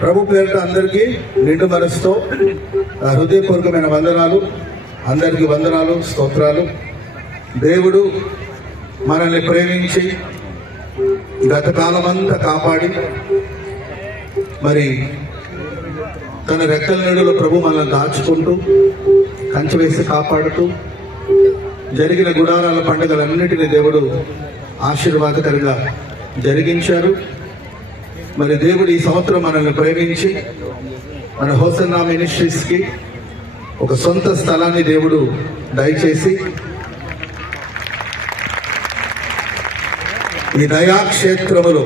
ప్రభు పేరిట అందరికీ నిండు మనసుతో హృదయపూర్వకమైన వందనాలు అందరికీ వందనాలు స్తోత్రాలు. దేవుడు మనల్ని ప్రేమించి గత కాలమంతా కాపాడి మరి తన రెక్కల నీడలో ప్రభు మనల్ని దాచుకుంటూ కంచె వేసి కాపాడుతూ జరిగిన గుడారాల పండుగలన్నిటినీ దేవుడు ఆశీర్వాదకరంగా జరిగించారు. మరి దేవుడు ఈ సంవత్సరం మనల్ని ప్రేమించి మన హోసన్నా మినిస్ట్రీస్కి ఒక సొంత స్థలాన్ని దేవుడు దయచేసి ఈ దయాక్షేత్రములో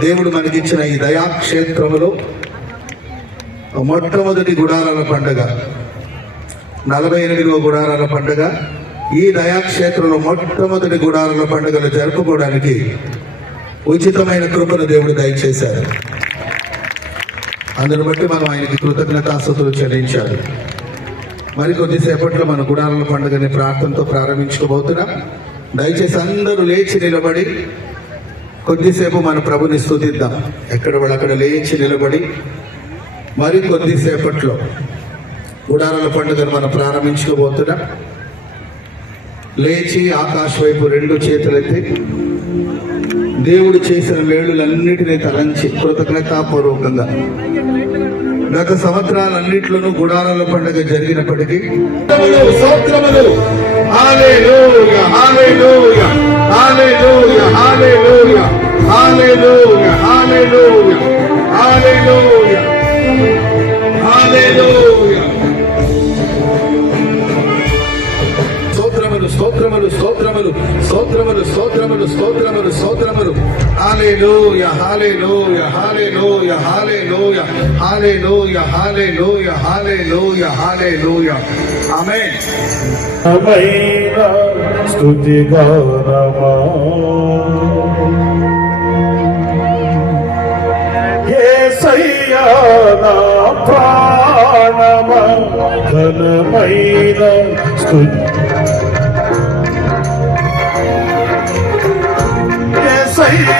దేవుడు మనకిచ్చిన ఈ దయాక్షేత్రములో మొట్టమొదటి గుడారాల పండుగ నలభై ఎనిమిదవ గుడారాల పండుగ ఈ దయాక్షేత్రంలో మొట్టమొదటి గుడారాల పండుగలు జరుపుకోవడానికి ఉచితమైన కృపను దేవుడు దయచేశారు అందును బట్టి మనం ఆయనకి కృతజ్ఞతాస్తుతులు చెల్లించాలి. మరి కొద్దిసేపట్లో మన గుడారాల పండుగని ప్రార్థనతో ప్రారంభించుకోబోతున్నాం. దయచేసి అందరూ లేచి నిలబడి కొద్దిసేపు మన ప్రభుని స్థుతిద్దాం. ఎక్కడ వాళ్ళు అక్కడ లేచి నిలబడి మరి కొద్దిసేపట్లో గుడారాల పండుగను మనం ప్రారంభించుకోబోతున్నాం. లేచి ఆకాశ వైపు రెండు చేతులెత్తి దేవుడు చేసిన మేలులన్నిటినీ తలంచి కృతజ్ఞతాపూర్వకంగా. గత సంవత్సరాలన్నింటిలోనూ గుడారాల పండుగ జరిగినప్పటికీ సంవత్సరములు. హల్లెలూయా స్తోత్రములు స్తోత్రములు స్తోత్రములు స్తోత్రములు స్తోత్రములు. హాలే లోయ హాలే లోయ హాలే లోయ హాలే లోయ హాలే లోయ హాలే లోయ హాలే లోయ హాలే లోయ ఘనమైన స్తుతి యేసయ్యా నా ప్రాణమ. ఘనమైన స్తుతి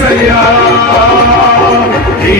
ఏసయ్యా ఈ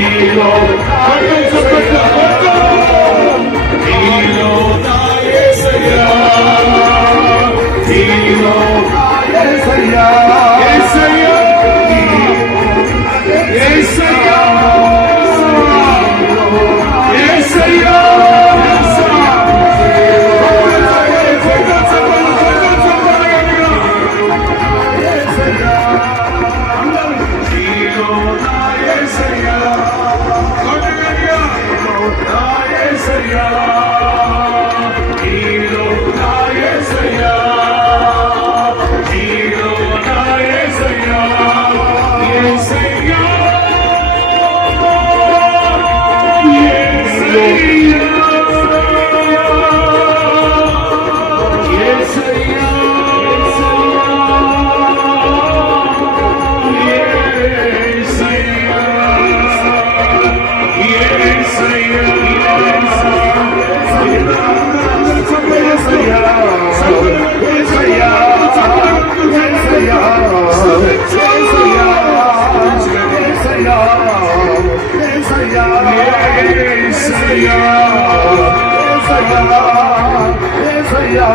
యేసయ్యా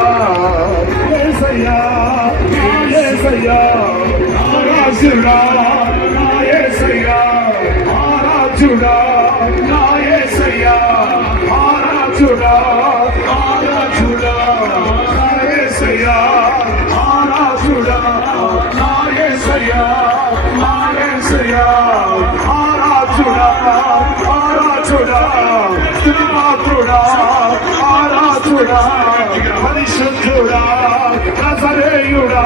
యేసయ్యా యేసయ్యా రాజుడా నా యేసయ్యా రాజుడా నా రాజుడా. தெரியுடா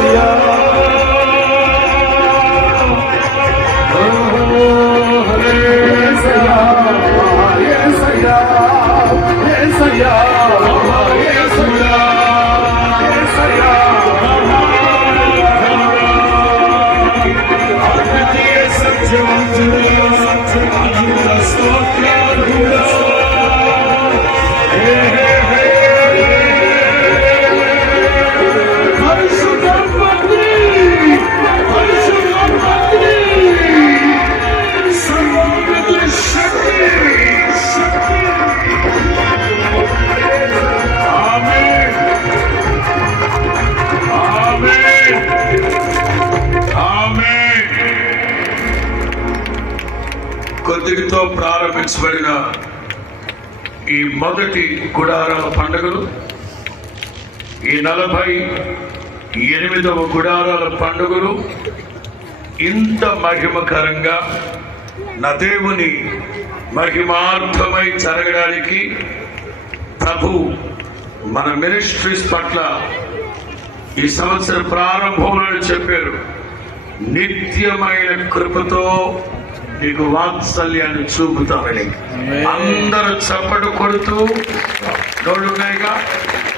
Hallelujah. మొదటి గుడారాల పండుగలు ఈ నలభై ఎనిమిదవ గుడారాల పండుగలు ఇంత మహిమకరంగా నా దేవుని మహిమార్థమై జరగడానికి ప్రభు మన మినిస్ట్రీస్ పట్ల ఈ సంవత్సర ప్రారంభంలో చెప్పారు. నిత్యమైన కృపతో నీకు వాత్సల్యాన్ని చూపుతామని అందరూ చప్పటు కొడుతూ నోళ్ళున్నాయిగా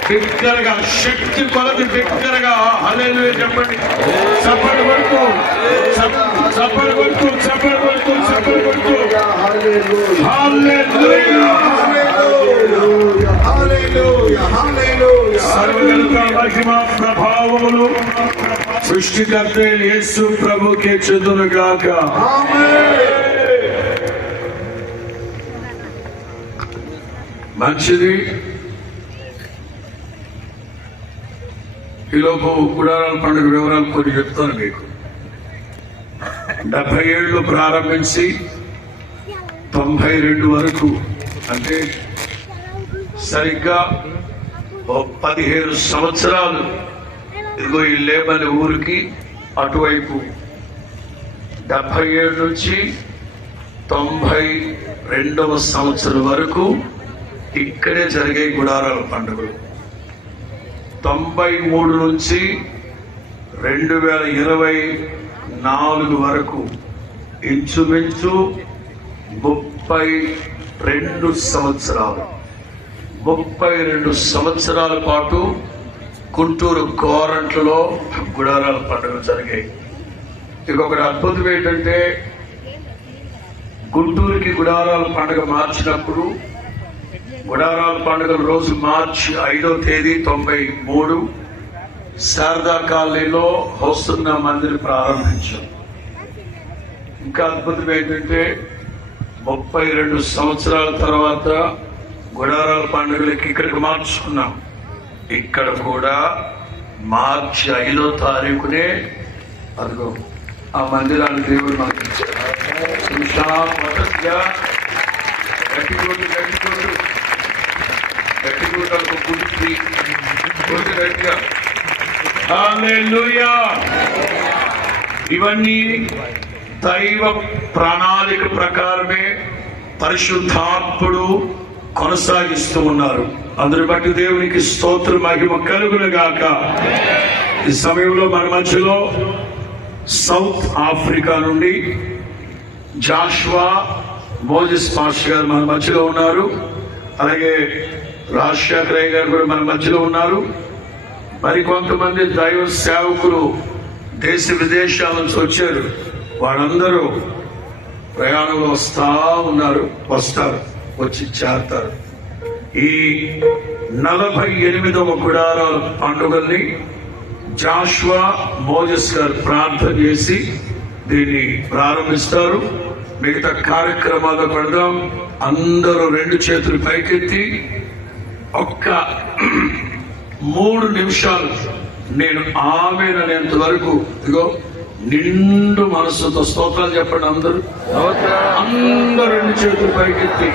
బిగ్గరగా శక్తి కొలది బిగ్గరగా. హల్లెలూయా చెప్పండి. చప్పటి కొడుతూ చప్ప- చప్పటి కొడుతూ చప్పటి కొడుతూ చప్పటి కొడుతూ. హల్లెలూయా! సర్వగత మహిమ ప్రభావములు. సృష్టికర్త యేసు ప్రభుకే చెదును గాక మంచిది ఈలోపు గుడారాల పండుగ వివరాలు కొన్ని చెప్తాను మీకు. డెబ్బై ఏళ్ళు ప్రారంభించి తొంభై రెండు వరకు అంటే సరిగ్గా పదిహేను సంవత్సరాలు ఇదిగో ఈ లేబని ఊరికి అటువైపు డెబ్బై ఏడు నుంచి తొంభై రెండవ సంవత్సరం వరకు ఇక్కడే జరిగే గుడారాల పండుగలు. తొంభై మూడు నుంచి రెండు వేల ఇరవై నాలుగు వరకు ఇంచుమించు ముప్పై రెండు సంవత్సరాలు. ముప్పై రెండు సంవత్సరాల పాటు గుంటూరు గోరంట్లలో గుడారాల పండుగలు జరిగాయి. ఇంకొకటి అద్భుతం ఏంటంటే గుంటూరుకి గుడారాల పండుగ మార్చినప్పుడు గుడారాల పండుగ రోజు మార్చి ఐదో తేదీ తొంభై మూడు శారదా కాలనీలో హౌస్తున్న మందిని ప్రారంభించాం. ఇంకా అద్భుతం ఏంటంటే ముప్పై రెండు సంవత్సరాల తర్వాత గుడారాల పండుగలకి ఇక్కడికి మార్చుకున్నాం. ఇక్కడ కూడా మార్చి ఐదో తారీఖునే అదిగో ఆ మందిరాన్ని దేవుడు మనకి ఇచ్చాడు. చూసా మొదటిగా గట్టిగా. ఇవన్నీ దైవ ప్రణాళిక ప్రకారమే పరిశుద్ధాత్ముడు కొనసాగిస్తూ ఉన్నారు. అందరి బట్టి దేవునికి స్తోత్ర మహిమ కలుగును గాక ఈ సమయంలో మన మధ్యలో సౌత్ ఆఫ్రికా నుండి జాష్వా మోజెస్ పాష్ గారు మన మధ్యలో ఉన్నారు. అలాగే రాజశేఖర అయ్య గారు కూడా మన మధ్యలో ఉన్నారు. మరి కొంతమంది దైవ సేవకులు దేశ విదేశాల నుంచి వచ్చారు. వాళ్ళందరూ ప్రయాణంలో వస్తా ఉన్నారు వస్తారు వచ్చి చేరతారు. ఈ నలభై ఎనిమిదవ గుడారాల పండుగల్ని జాష్వా మోజస్ గారు ప్రార్థన చేసి దీన్ని ప్రారంభిస్తారు. మిగతా కార్యక్రమాలు పెడదాం. అందరూ రెండు చేతులు పైకెత్తి ఒక్క మూడు నిమిషాలు నేను ఆమెనంత వరకు ఇదిగో నిండు మనసుతో స్తోత్రాలు చెప్పండి అందరూ. అందరూ రెండు చేతులు పైకెత్తి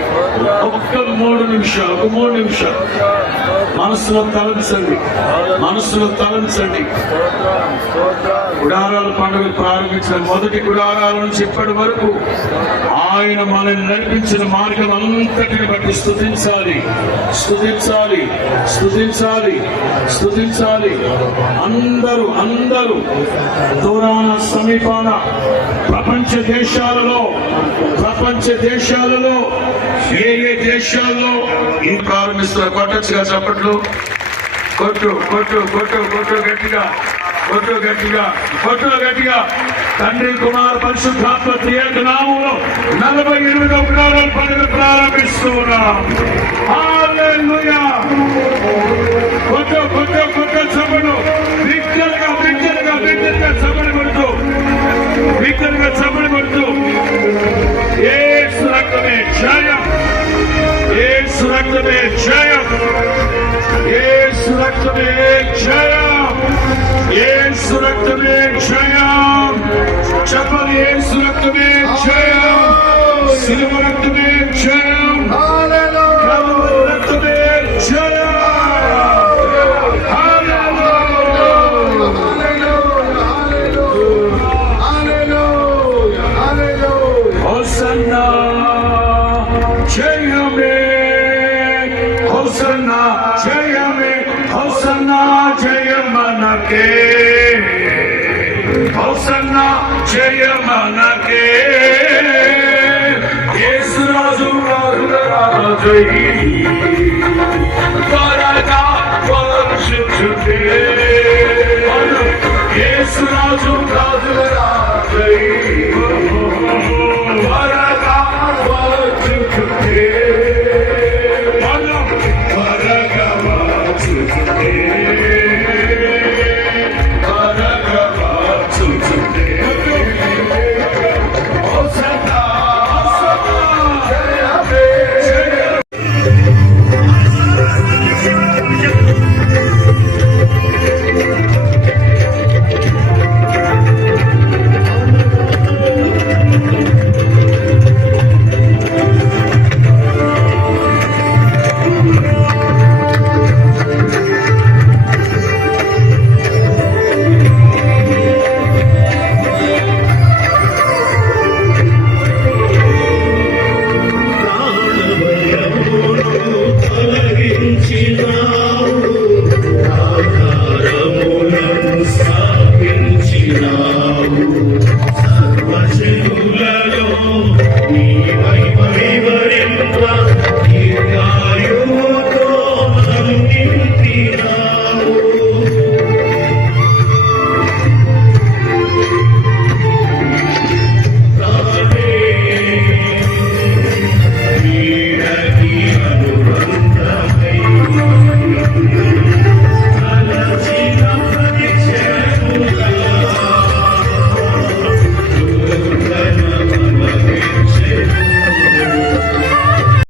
ఒక్క మూడు నిమిషాలు ఒక మూడు నిమిషాలు. మనసులో తలంచండి. మనసులో తలంచండి. గుడారాల పండుగ ప్రారంభించిన మొదటి గుడారాల నుంచి ఇప్పటి వరకు ఆయన మనల్ని నడిపించిన మార్గం అంతటిని బట్టి స్థుతించాలి స్థుతించాలి స్థుతించాలి స్థుతించాలి అందరూ అందరూ దూరాన సమీపాన ప్రపంచ దేశాలలో ప్రపంచ దేశాలలో ఏ ఏ దేశాల్లో ఇది ప్రారంభిస్తున్నారు కొట్టచ్చుగా చప్పట్లు? కొట్టు కొట్టు కొట్టు కొట్టు గట్టిగా కొట్టు గట్టిగా కొట్టు గట్టిగా. తండ్రి కుమార్ పరిశుద్ధాత్మ త్రియేక నామంలో నలభై ఎనిమిదో ప్రారంభ పండుగ ప్రారంభిస్తూ ఉన్నాం యేసు రక్తమే జయం యేసు రక్తమే జయం చెప్పని యేసు రక్తమే జయం జయమనకే హోసన్నా జయమనకే యేసురాజు రాజు త్వరగా వర్షించుటే. యేసురాజు రాజుల